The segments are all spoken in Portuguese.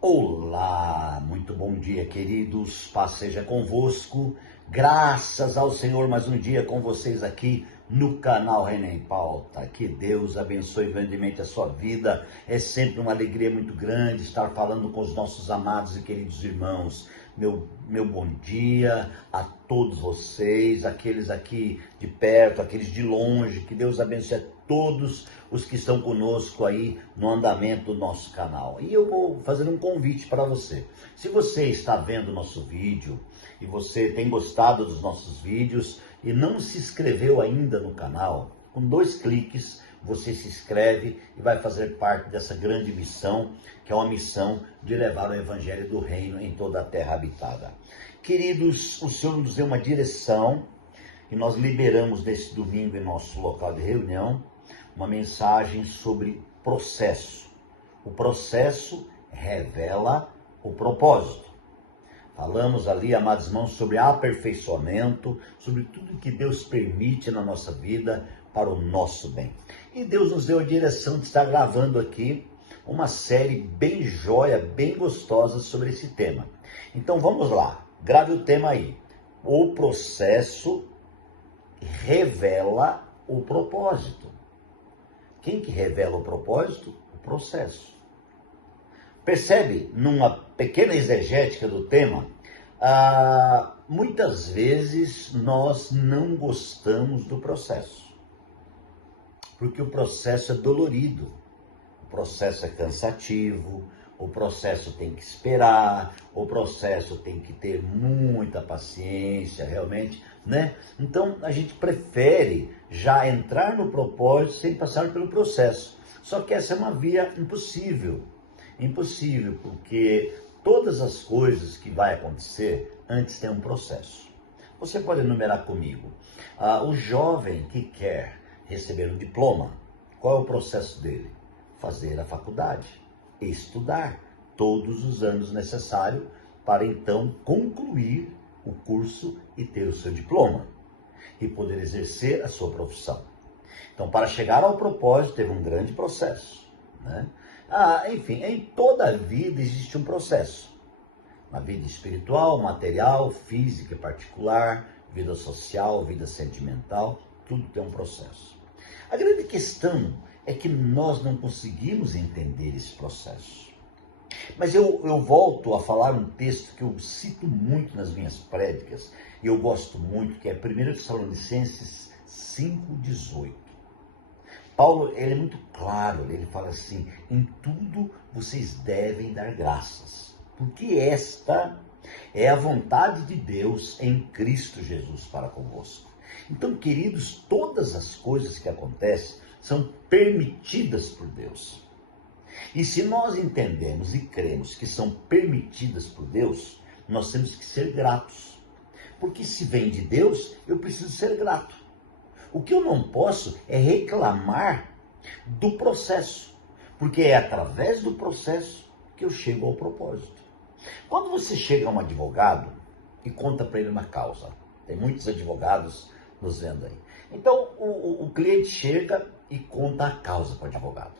Olá, muito bom dia, queridos. Paz seja convosco. Graças ao Senhor, mais um dia com vocês aqui no canal Reina em Pauta. Que Deus abençoe grandemente a sua vida. É sempre uma alegria muito grande estar falando com os nossos amados e queridos irmãos. Meu bom dia a todos vocês, aqueles aqui de perto, aqueles de longe. Que Deus abençoe a todos os que estão conosco aí no andamento do nosso canal. E eu vou fazer um convite para você. Se você está vendo o nosso vídeo e você tem gostado dos nossos vídeos e não se inscreveu ainda no canal, com 2 cliques você se inscreve e vai fazer parte dessa grande missão, que é uma missão de levar o Evangelho do Reino em toda a terra habitada. Queridos, o Senhor nos deu uma direção e nós liberamos nesse domingo em nosso local de reunião uma mensagem sobre processo. O processo revela o propósito. Falamos ali, amados irmãos, sobre aperfeiçoamento, sobre tudo que Deus permite na nossa vida para o nosso bem. E Deus nos deu a direção de estar gravando aqui uma série bem jóia, bem gostosa sobre esse tema. Então vamos lá, grave o tema aí. O processo revela o propósito. Quem que revela o propósito? O processo. Percebe, numa pequena exegética do tema, muitas vezes nós não gostamos do processo. Porque o processo é dolorido, o processo é cansativo, o processo tem que esperar, o processo tem que ter muita paciência, realmente, né? Então, a gente prefere já entrar no propósito sem passar pelo processo. Só que essa é uma via impossível. Impossível, porque todas as coisas que vai acontecer antes tem um processo. Você pode enumerar comigo. O jovem que quer receber um diploma, qual é o processo dele? Fazer a faculdade, estudar todos os anos necessários para então concluir o curso e ter o seu diploma e poder exercer a sua profissão. Então, para chegar ao propósito, teve um grande processo, né? Enfim, em toda a vida existe um processo. Na vida espiritual, material, física e particular, vida social, vida sentimental, tudo tem um processo. A grande questão é que nós não conseguimos entender esse processo. Mas eu volto a falar um texto que eu cito muito nas minhas prédicas, e eu gosto muito, que é 1 Tessalonicenses 5,18. Paulo, ele é muito claro, ele fala assim: em tudo vocês devem dar graças, porque esta é a vontade de Deus em Cristo Jesus para convosco. Então, queridos, todas as coisas que acontecem são permitidas por Deus. E se nós entendemos e cremos que são permitidas por Deus, nós temos que ser gratos. Porque se vem de Deus, eu preciso ser grato. O que eu não posso é reclamar do processo, porque é através do processo que eu chego ao propósito. Quando você chega a um advogado e conta para ele uma causa, tem muitos advogados nos vendo aí. Então, o cliente chega e conta a causa para o advogado,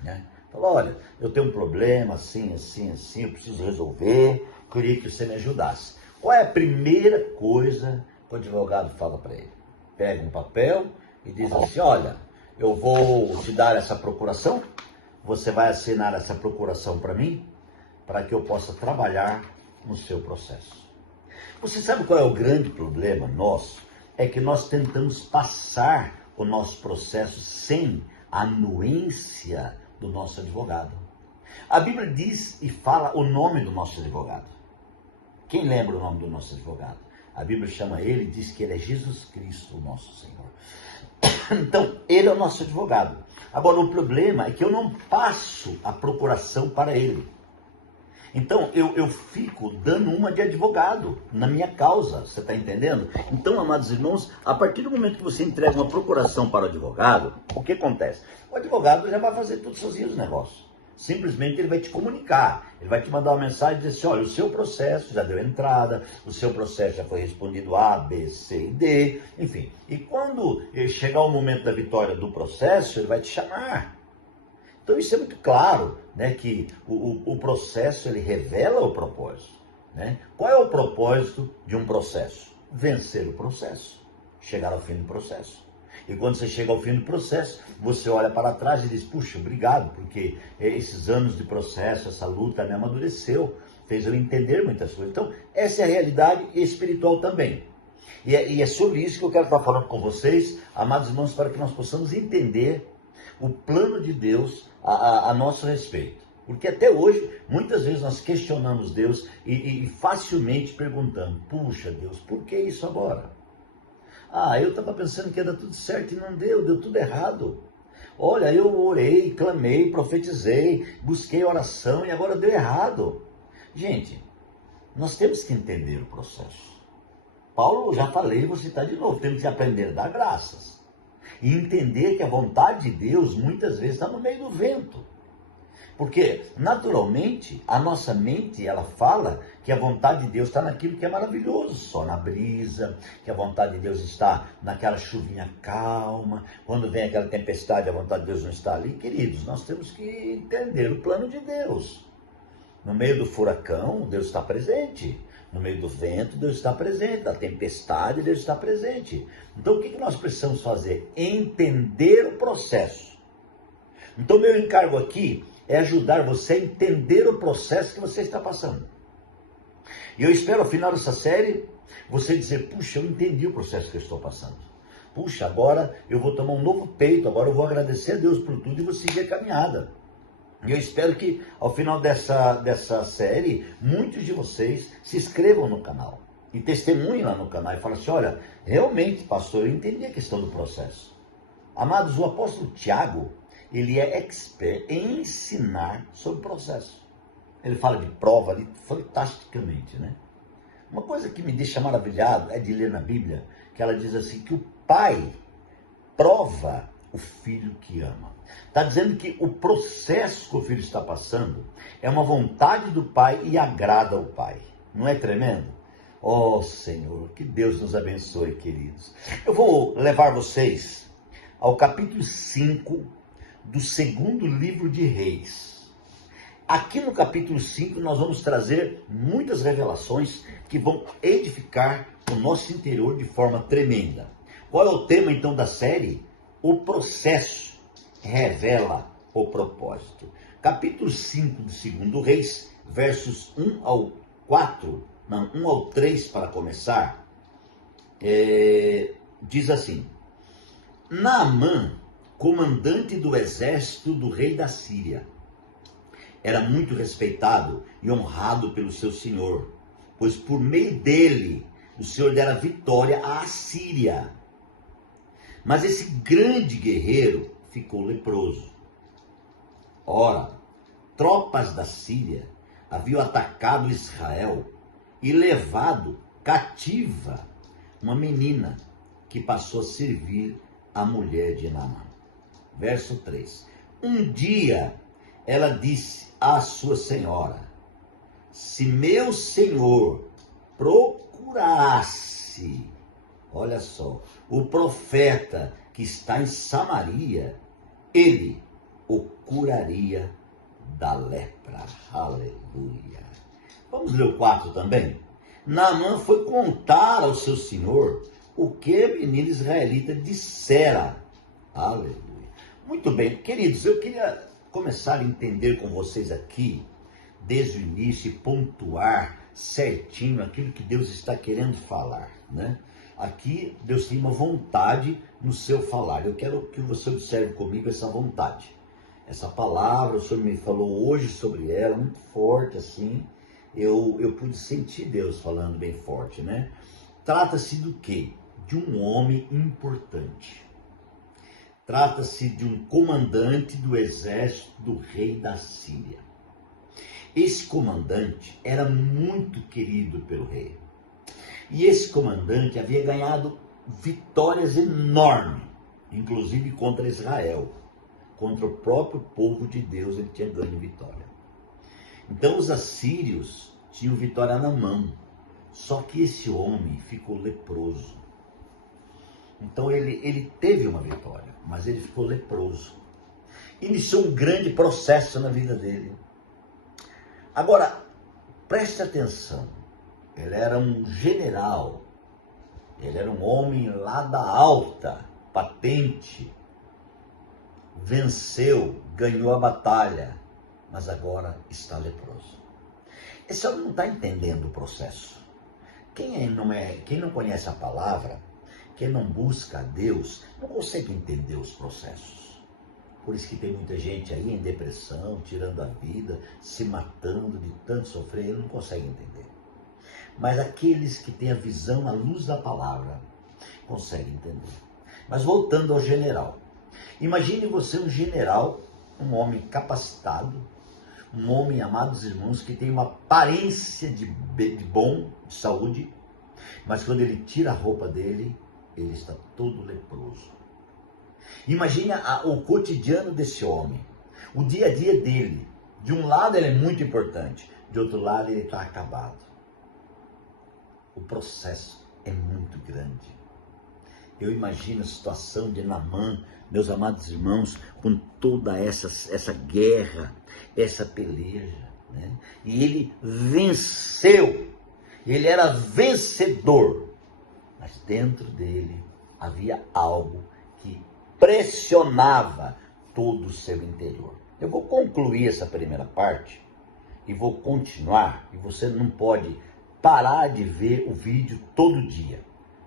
né? Fala: olha, eu tenho um problema assim, assim, assim, eu preciso resolver, queria que você me ajudasse. Qual é a primeira coisa que o advogado fala para ele? Pega um papel e diz assim: olha, eu vou te dar essa procuração, você vai assinar essa procuração para mim, para que eu possa trabalhar no seu processo. Você sabe qual é o grande problema nosso? É que nós tentamos passar o nosso processo sem a anuência do nosso advogado. A Bíblia diz e fala o nome do nosso advogado. Quem lembra o nome do nosso advogado? A Bíblia chama ele e diz que ele é Jesus Cristo, o nosso Senhor. Então, ele é o nosso advogado. Agora, o problema é que eu não passo a procuração para ele. Então, eu fico dando uma de advogado na minha causa, você está entendendo? Então, amados irmãos, a partir do momento que você entrega uma procuração para o advogado, o que acontece? O advogado já vai fazer tudo sozinho os negócios. Simplesmente ele vai te comunicar, ele vai te mandar uma mensagem e dizer assim: olha, o seu processo já deu entrada, o seu processo já foi respondido A, B, C e D, enfim. E quando chegar o momento da vitória do processo, ele vai te chamar. Então isso é muito claro, né, que o processo ele revela o propósito. Né? Qual é o propósito de um processo? Vencer o processo, chegar ao fim do processo. E quando você chega ao fim do processo, você olha para trás e diz, puxa, obrigado, porque esses anos de processo, essa luta me amadureceu, fez eu entender muitas coisas. Então, essa é a realidade espiritual também. E é sobre isso que eu quero estar falando com vocês, amados irmãos, para que nós possamos entender o plano de Deus a nosso respeito. Porque até hoje, muitas vezes nós questionamos Deus e facilmente perguntamos, puxa Deus, por que isso agora? Ah, eu estava pensando que ia dar tudo certo e não deu tudo errado. Olha, eu orei, clamei, profetizei, busquei oração e agora deu errado. Gente, nós temos que entender o processo. Paulo, já falei, vou citar de novo, temos que aprender a dar graças. E entender que a vontade de Deus muitas vezes está no meio do vento. Porque, naturalmente, a nossa mente, ela fala que a vontade de Deus está naquilo que é maravilhoso, só na brisa, que a vontade de Deus está naquela chuvinha calma, quando vem aquela tempestade, a vontade de Deus não está ali. Queridos, nós temos que entender o plano de Deus. No meio do furacão, Deus está presente. No meio do vento, Deus está presente. Na tempestade, Deus está presente. Então, o que nós precisamos fazer? Entender o processo. Então, meu encargo aqui é ajudar você a entender o processo que você está passando. E eu espero, ao final dessa série, você dizer, puxa, eu entendi o processo que eu estou passando. Puxa, agora eu vou tomar um novo peito, agora eu vou agradecer a Deus por tudo e vou seguir a caminhada. E eu espero que, ao final dessa série, muitos de vocês se inscrevam no canal. E testemunhem lá no canal e falem assim, olha, realmente, pastor, eu entendi a questão do processo. Amados, o apóstolo Tiago, ele é expert em ensinar sobre o processo. Ele fala de prova ali fantasticamente, né? Uma coisa que me deixa maravilhado é de ler na Bíblia, que ela diz assim, que o pai prova o filho que ama. Está dizendo que o processo que o filho está passando é uma vontade do pai e agrada ao pai. Não é tremendo? Oh, Senhor, que Deus nos abençoe, queridos. Eu vou levar vocês ao capítulo 5 do segundo livro de Reis. Aqui no capítulo 5 nós vamos trazer muitas revelações que vão edificar o nosso interior de forma tremenda. Qual é o tema então da série? O processo revela o propósito. Capítulo 5 do segundo Reis, versos 1 ao 3 para começar, diz assim, Naamã, comandante do exército do rei da Síria, era muito respeitado e honrado pelo seu senhor, pois por meio dele o Senhor dera vitória à Síria. Mas esse grande guerreiro ficou leproso. Ora, tropas da Síria haviam atacado Israel e levado cativa uma menina que passou a servir a mulher de Naamã. Verso 3. Um dia ela disse à sua senhora, se meu senhor procurasse, olha só, o profeta que está em Samaria, ele o curaria da lepra. Aleluia. Vamos ler o 4 também? Naamã foi contar ao seu senhor o que a menina israelita dissera. Aleluia. Muito bem, queridos, eu queria começar a entender com vocês aqui, desde o início, e pontuar certinho aquilo que Deus está querendo falar, né? Aqui, Deus tem uma vontade no seu falar. Eu quero que você observe comigo essa vontade. Essa palavra, o Senhor me falou hoje sobre ela, muito forte assim. Eu pude sentir Deus falando bem forte, né? Trata-se do quê? De um homem importante. Trata-se de um comandante do exército do rei da Síria. Esse comandante era muito querido pelo rei. E esse comandante havia ganhado vitórias enormes, inclusive contra Israel. Contra o próprio povo de Deus ele tinha ganho vitória. Então os assírios tinham vitória na mão. Só que esse homem ficou leproso. Então ele teve uma vitória, mas ele ficou leproso. iniciou um grande processo na vida dele. Agora, preste atenção, ele era um general, ele era um homem lá da alta patente, venceu, ganhou a batalha, mas agora está leproso. Esse homem não está entendendo o processo. Quem não conhece a palavra, quem não busca a Deus, não consegue entender os processos. Por isso que tem muita gente aí em depressão, tirando a vida, se matando de tanto sofrer, ele não consegue entender. Mas aqueles que têm a visão à luz da palavra, conseguem entender. Mas voltando ao general. Imagine você um general, um homem capacitado, um homem, amados irmãos, que tem uma aparência de bom, de saúde, mas quando ele tira a roupa dele, ele está todo leproso. Imagine o cotidiano desse homem, o dia a dia dele. De um lado ele é muito importante, de outro lado ele está acabado. O processo é muito grande. Eu imagino a situação de Naamã, meus amados irmãos, com toda essa guerra, essa peleja, né? E ele venceu, ele era vencedor, mas dentro dele havia algo que pressionava todo o seu interior. Eu vou concluir essa primeira parte e vou continuar, e você não pode parar de ver o vídeo todo dia,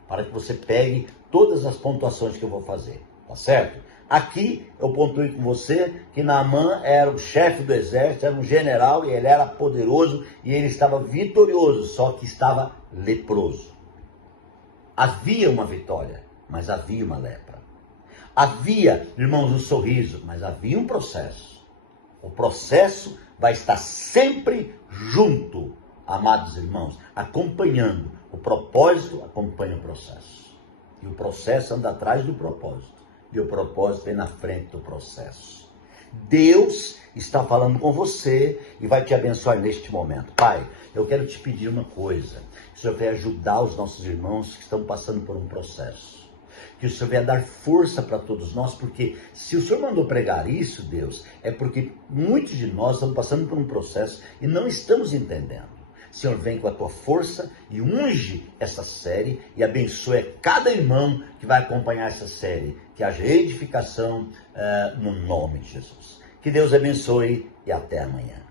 para que você pegue todas as pontuações que eu vou fazer, tá certo? Aqui eu pontuei com você que Naamã era o chefe do exército, era um general e ele era poderoso e ele estava vitorioso, só que estava leproso. Havia uma vitória, mas havia uma lepra. Havia, irmãos, um sorriso, mas havia um processo. O processo vai estar sempre junto, amados irmãos, acompanhando. O propósito acompanha o processo. E o processo anda atrás do propósito. E o propósito vem na frente do processo. Deus está falando com você e vai te abençoar neste momento. Pai, eu quero te pedir uma coisa. Que o Senhor venha ajudar os nossos irmãos que estão passando por um processo. Que o Senhor venha dar força para todos nós, porque se o Senhor mandou pregar isso, Deus, é porque muitos de nós estamos passando por um processo e não estamos entendendo. Senhor, vem com a tua força e unge essa série e abençoe cada irmão que vai acompanhar essa série. Que haja edificação no nome de Jesus. Que Deus abençoe e até amanhã.